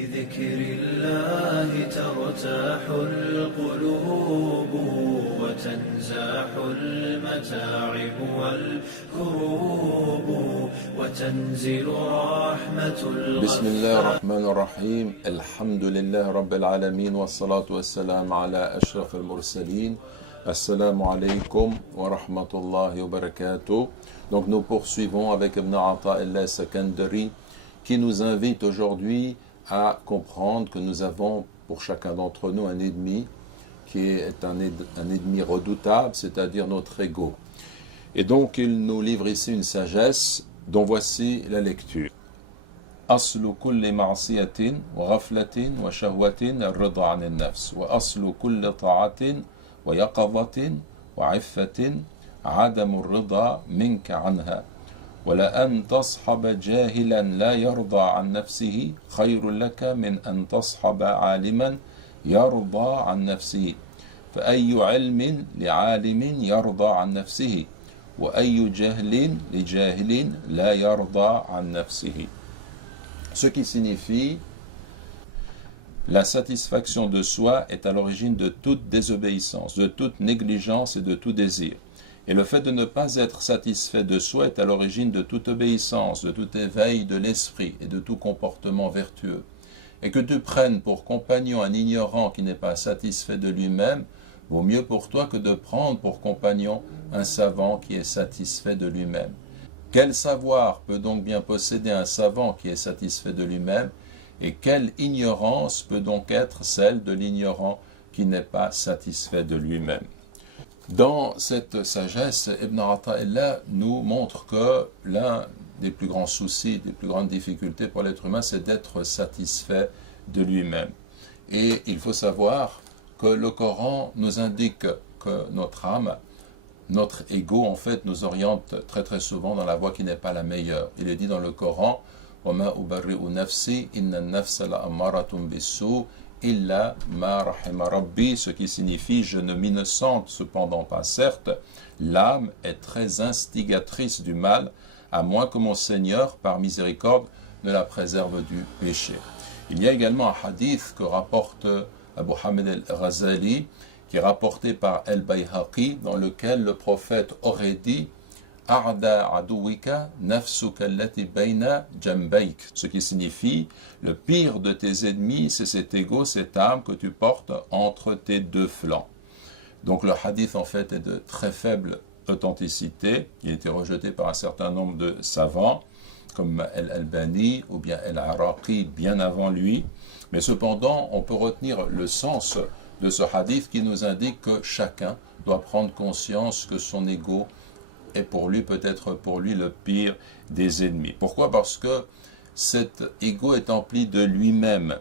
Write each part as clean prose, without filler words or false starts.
بذكر الله ترتاح القلوب وتنزاح المتاعب والكروب وتنزل رحمة بسم الله الرحمن الرحيم الحمد لله رب العالمين والصلاة والسلام على أشرف المرسلين Assalamu alaikum wa rahmatullahi wa barakatuh. Donc nous poursuivons avec Ibn Ata'illah Sakandari qui nous invite aujourd'hui à comprendre que nous avons pour chacun d'entre nous un ennemi qui est un ennemi redoutable, c'est-à-dire notre ego. Et donc il nous livre ici une sagesse dont voici la lecture. أصل كل معصية وغفلة وشهوة الرضا عن النفس وأصل كل طاعة ويقظة وعفة عدم الرضا منك عنها ولأن تصحب جاهلا لا يرضى عن نفسه خير لك من أن تصحب عالما يرضى عن نفسه فأي علم لعالم يرضى عن نفسه وأي جهل لجاهل لا يرضى عن نفسه. Ce qui signifie la satisfaction de soi est à l'origine de toute désobéissance, de toute négligence et de tout désir. Et le fait de ne pas être satisfait de soi est à l'origine de toute obéissance, de tout éveil de l'esprit et de tout comportement vertueux. Et que tu prennes pour compagnon un ignorant qui n'est pas satisfait de lui-même, vaut mieux pour toi que de prendre pour compagnon un savant qui est satisfait de lui-même. Quel savoir peut donc bien posséder un savant qui est satisfait de lui-même? Et quelle ignorance peut donc être celle de l'ignorant qui n'est pas satisfait de lui-même? Dans cette sagesse, Ibn Ata'illah nous montre que l'un des plus grands soucis, des plus grandes difficultés pour l'être humain, c'est d'être satisfait de lui-même. Et il faut savoir que le Coran nous indique que notre âme, notre ego, en fait, nous oriente très très souvent dans la voie qui n'est pas la meilleure. Il est dit dans le Coran, وَمَا أُبَرِّئُ نَفْسِي إِنَّ النَّفْسَ لَأَمَّارَةٌ بِالسُّوءِ إِلَّا مَا رَحِمَ رَبِّي, ce qui signifie « je ne m'innocente cependant pas, certes, l'âme est très instigatrice du mal, à moins que mon Seigneur, par miséricorde, ne la préserve du péché. » Il y a également un hadith que rapporte Abu Hamid al-Ghazali, qui est rapporté par Al-Bayhaqi, dans lequel le prophète aurait dit A'da adouika nafsuka allati bayna jambayk, ce qui signifie le pire de tes ennemis, c'est cet ego, cette âme que tu portes entre tes deux flancs. Donc le hadith en fait est de très faible authenticité, il a été rejeté par un certain nombre de savants, comme Al-Albani ou bien Al-Araqi bien avant lui, mais cependant on peut retenir le sens de ce hadith qui nous indique que chacun doit prendre conscience que son ego est pour lui, peut-être pour lui, le pire des ennemis. Pourquoi? Parce que cet ego est empli de lui-même.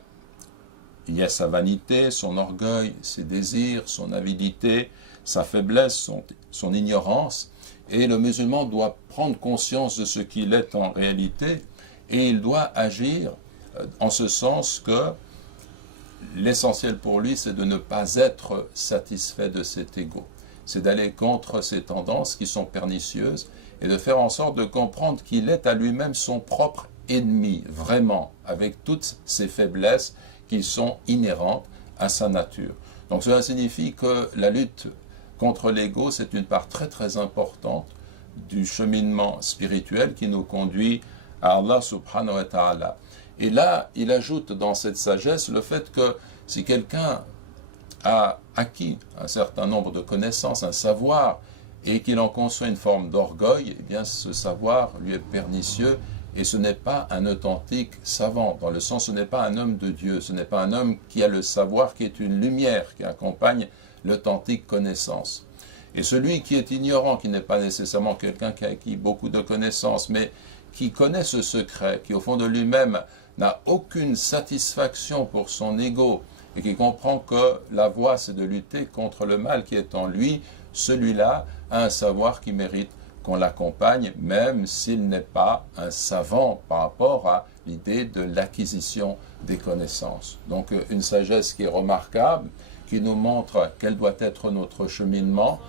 Il y a sa vanité, son orgueil, ses désirs, son avidité, sa faiblesse, son ignorance. Et le musulman doit prendre conscience de ce qu'il est en réalité et il doit agir en ce sens que l'essentiel pour lui, c'est de ne pas être satisfait de cet ego. C'est d'aller contre ces tendances qui sont pernicieuses et de faire en sorte de comprendre qu'il est à lui-même son propre ennemi, vraiment, avec toutes ces faiblesses qui sont inhérentes à sa nature. Donc cela signifie que la lutte contre l'ego, c'est une part très très importante du cheminement spirituel qui nous conduit à Allah subhanahu wa ta'ala. Et là, il ajoute dans cette sagesse le fait que si quelqu'un a acquis un certain nombre de connaissances, un savoir, et qu'il en conçoit une forme d'orgueil, eh bien ce savoir lui est pernicieux et ce n'est pas un authentique savant, dans le sens ce n'est pas un homme de Dieu, ce n'est pas un homme qui a le savoir qui est une lumière qui accompagne l'authentique connaissance. Et celui qui est ignorant, qui n'est pas nécessairement quelqu'un qui a acquis beaucoup de connaissances, mais qui connaît ce secret, qui au fond de lui-même n'a aucune satisfaction pour son ego, et qui comprend que la voie c'est de lutter contre le mal qui est en lui, celui-là a un savoir qui mérite qu'on l'accompagne, même s'il n'est pas un savant par rapport à l'idée de l'acquisition des connaissances. Donc une sagesse qui est remarquable, qui nous montre quel doit être notre cheminement,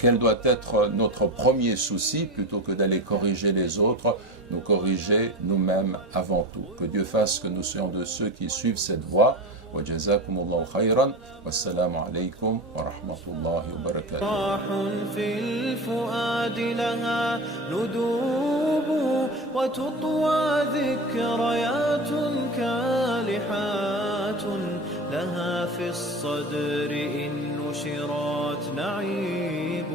quel doit être notre premier souci, plutôt que d'aller corriger les autres, nous corriger nous-mêmes avant tout. Que Dieu fasse que nous soyons de ceux qui suivent cette voie. وجزاكم الله خيرا والسلام عليكم ورحمة الله وبركاته. راح في الفؤاد لها ندوب وتطوى ذكريات كالحات لها في الصدر إن نشرات نعيب.